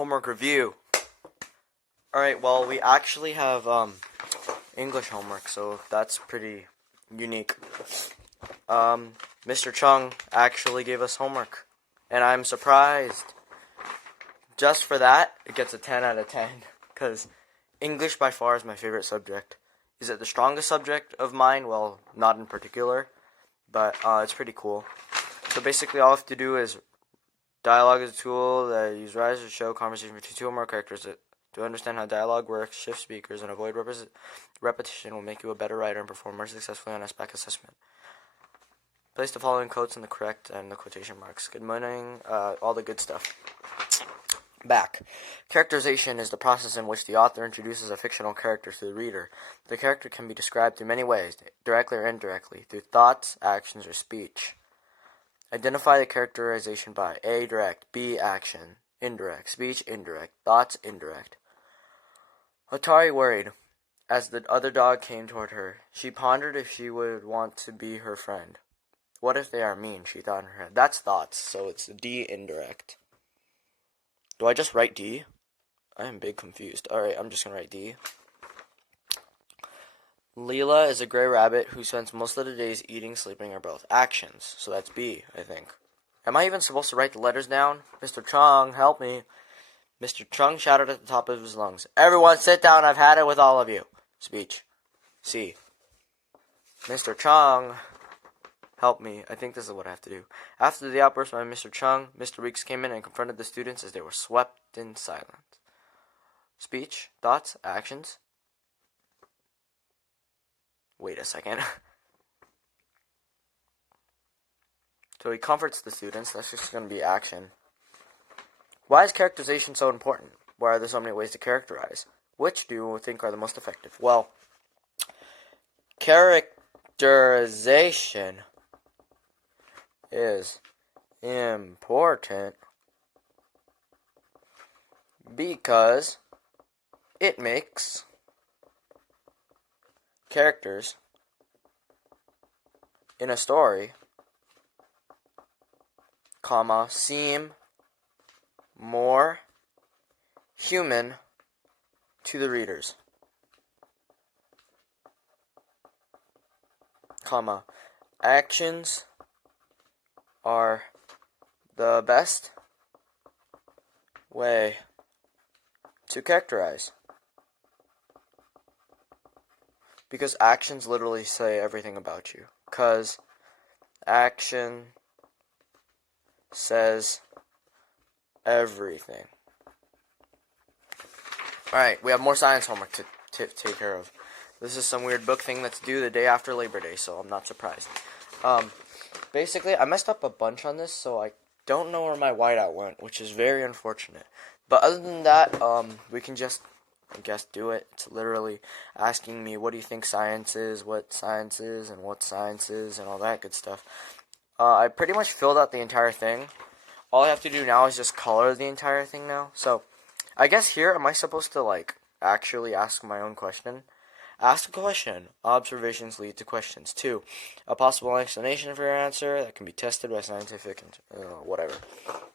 Homework review. Alright, well, we actually have English homework, so that's pretty unique. Mr. Chung actually gave us homework, and I'm surprised. Just for that, it gets a 10 out of 10, because English by far is my favorite subject. Is it the strongest subject of mine? Well, not in particular, but it's pretty cool. So basically all I have to do is dialogue is a tool that use writers to show conversation between two or more characters. To understand how dialogue works, shift speakers, and avoid repetition will make you a better writer and perform more successfully on SBAC assessment. Place the following quotes in the correct and the quotation marks. Good morning, all the good stuff. Back. Characterization is the process in which the author introduces a fictional character to the reader. The character can be described through many ways, directly or indirectly, through thoughts, actions, or speech. Identify the characterization by A. Direct, B. Action, indirect, speech, indirect, thoughts, indirect. Atari worried as the other dog came toward her. She pondered if she would want to be her friend. What if they are mean, she thought in her head. That's thoughts, so it's D, indirect. Do I just write D? I am big confused. Alright, I'm just going to write D. Leela is a gray rabbit who spends most of the days eating, sleeping, or both. Actions, so that's B, I think. Am I even supposed to write the letters down? Mr. Chung, help me. Mr. Chung shouted at the top of his lungs. Everyone sit down, I've had it with all of you. Speech. C. Mr. Chung, help me. I think this is what I have to do. After the outburst by Mr. Chung, Mr. Weeks came in and confronted the students as they were swept in silence. Speech, thoughts, actions. Wait a second. So he comforts the students. That's just going to be action. Why is characterization so important? Why are there so many ways to characterize? Which do you think are the most effective? Well, characterization is important because it makes characters in a story, seem more human to the readers, actions are the best way to characterize. Because actions literally say everything about you. Because action says everything. Alright, we have more science homework to take care of. This is some weird book thing that's due the day after Labor Day, so I'm not surprised. Basically, I messed up a bunch on this, so I don't know where my whiteout went, which is very unfortunate. But other than that, we can just, I guess, do it. It's literally asking me, what do you think science is, what science is, and what science is, and all that good stuff. I pretty much filled out the entire thing. All I have to do now is just color the entire thing now. So, I guess here, am I supposed to, actually ask my own question? Ask a question. Observations lead to questions. 2. A possible explanation for your answer that can be tested by scientific, whatever.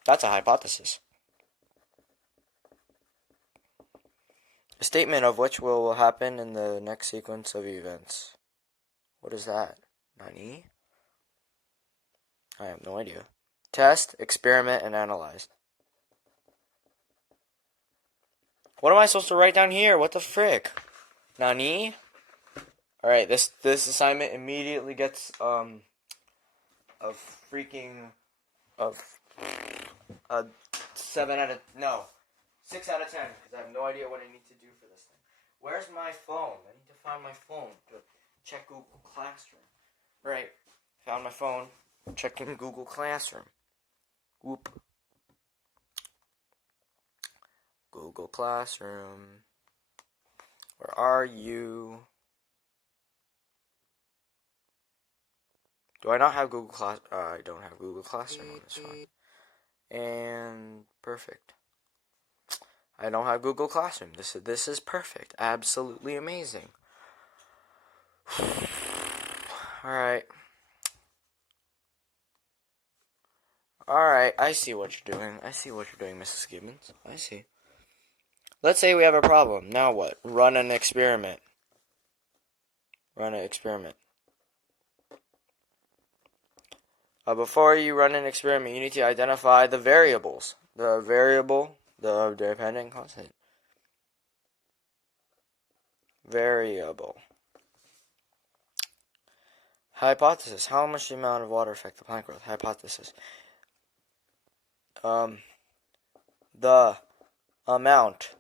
That's a hypothesis. A statement of which will happen in the next sequence of events. What is that? Nani? I have no idea. Test, experiment, and analyze. What am I supposed to write down here? What the frick? Nani? Alright, this assignment immediately gets, a 7 out of, no, 6 out of 10, because I have no idea what I need to do for this thing. Where's my phone? I need to find my phone to check Google Classroom. Right, found my phone, checking Google Classroom. Whoop. Google Classroom. Where are you? Do I not have Google Class? I don't have Google Classroom on this phone. And perfect. I don't have Google Classroom. This is perfect. Absolutely amazing. Alright. Alright, I see what you're doing. I see what you're doing, Mrs. Gibbons. I see. Let's say we have a problem. Now what? Run an experiment. Run an experiment. Before you run an experiment, you need to identify the variables. The variable, the dependent constant. Variable. Hypothesis. How much the amount of water affect the plant growth? Hypothesis. The amount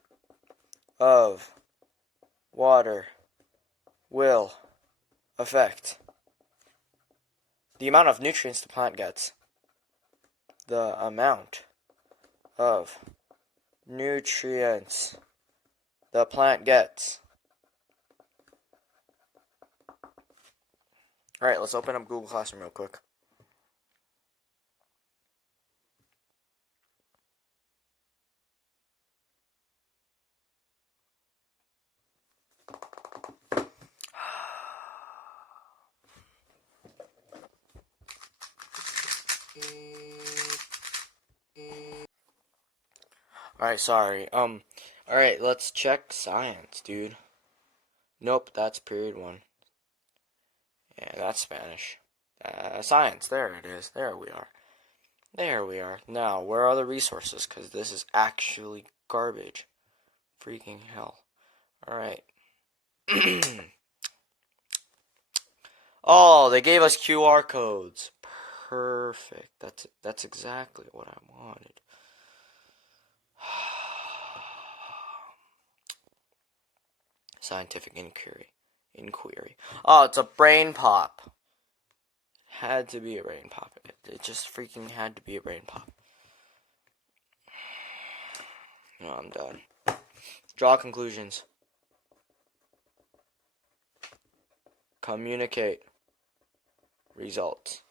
of water will affect the amount of nutrients the plant gets. The amount of nutrients the plant gets. Alright, let's open up Google Classroom real quick. Alright, sorry. Alright, let's check science, dude. Nope, that's period 1. Yeah, that's Spanish. Science, there it is. There we are. There we are. Now, where are the resources? Because this is actually garbage. Freaking hell. Alright. Oh, they gave us QR codes. Perfect. That's exactly what I wanted. Scientific inquiry. Oh, it's a brain pop. Had to be a brain pop. It just freaking had to be a brain pop. No, I'm done. Draw conclusions. Communicate results.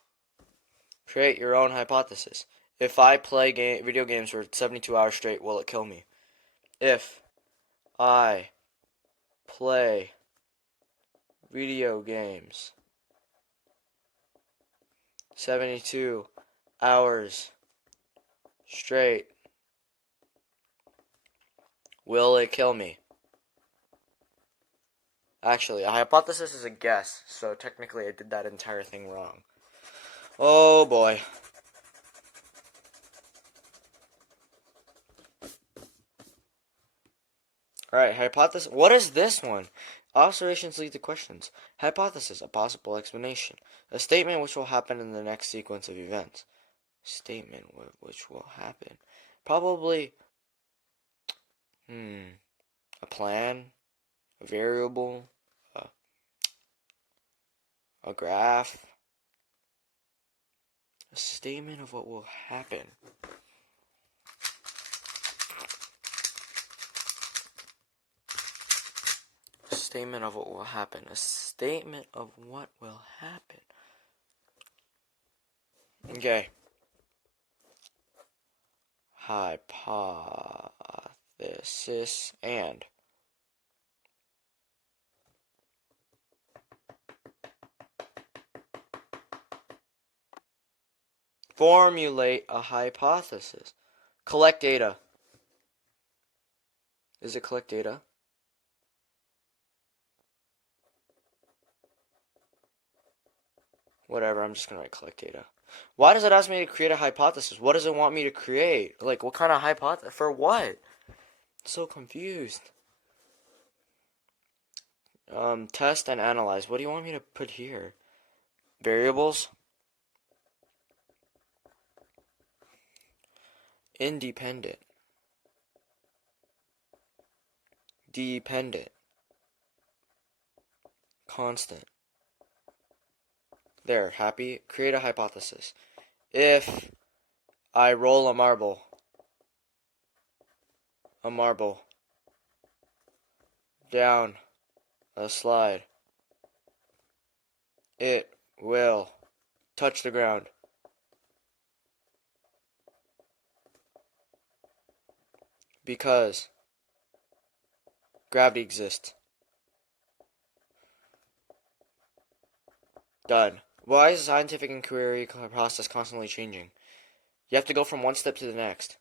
Create your own hypothesis. If I play video games for 72 hours straight, will it kill me? If I play video games 72 hours straight, will it kill me? Actually, a hypothesis is a guess, so technically I did that entire thing wrong. Oh boy. Alright, hypothesis. What is this one? Observations lead to questions. Hypothesis, a possible explanation. A statement which will happen in the next sequence of events. Statement which will happen. Probably, a plan, a variable, a graph. A statement of what will happen. A statement of what will happen. A statement of what will happen. Okay. Hypothesis and formulate a hypothesis. Collect data. Is it collect data? Whatever, I'm just gonna write collect data. Why does it ask me to create a hypothesis? What does it want me to create? Like, what kind of hypothesis? For what? I'm so confused. Test and analyze. What do you want me to put here? Variables? Independent. Dependent. Constant. There, happy? Create a hypothesis. If I roll a marble down a slide, it will touch the ground. Because gravity exists. Done. Why is the scientific inquiry process constantly changing? You have to go from one step to the next.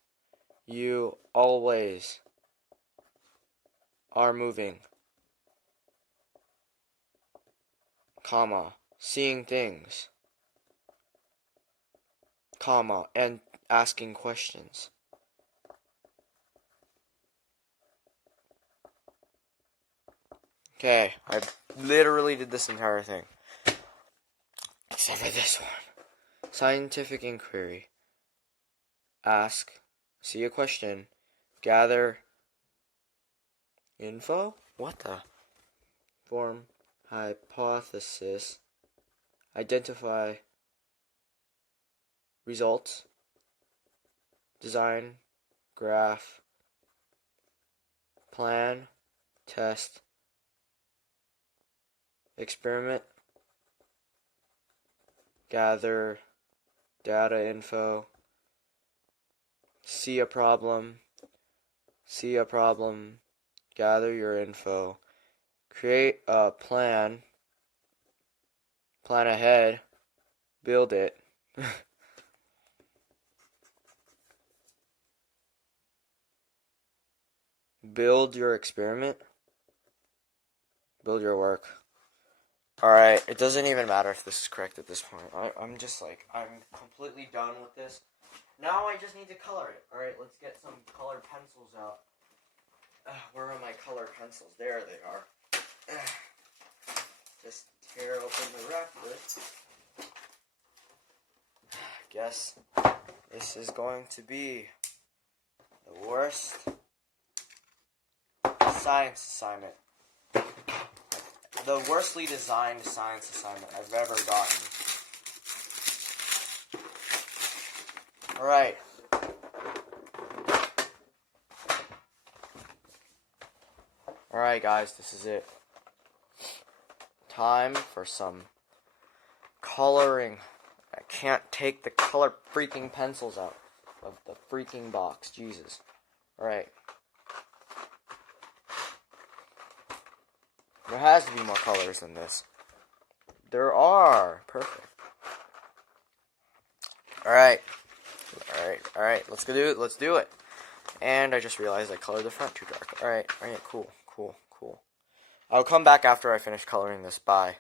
You always are moving, comma, seeing things, comma, and asking questions. Okay, I literally did this entire thing. Except for this one. Scientific inquiry. Ask, see a question, gather info? What the? Form hypothesis, identify results, design, graph, plan, test, experiment, gather data info, see a problem, gather your info, create a plan ahead, build it. Build your experiment, build your work. Alright, it doesn't even matter if this is correct at this point. I'm just like, I'm completely done with this. Now I just need to color it. Alright, let's get some colored pencils out. Where are my colored pencils? There they are. Just tear open the wrapper. Guess this is going to be the worst science assignment. The worstly designed science assignment I've ever gotten. Alright. Alright guys, this is it. Time for some coloring. I can't take the color freaking pencils out of the freaking box. Jesus. Alright. There has to be more colors than this. There are. Perfect. Alright. Let's go do it. Let's do it. And I just realized I colored the front too dark. Alright, cool. I'll come back after I finish coloring this. Bye.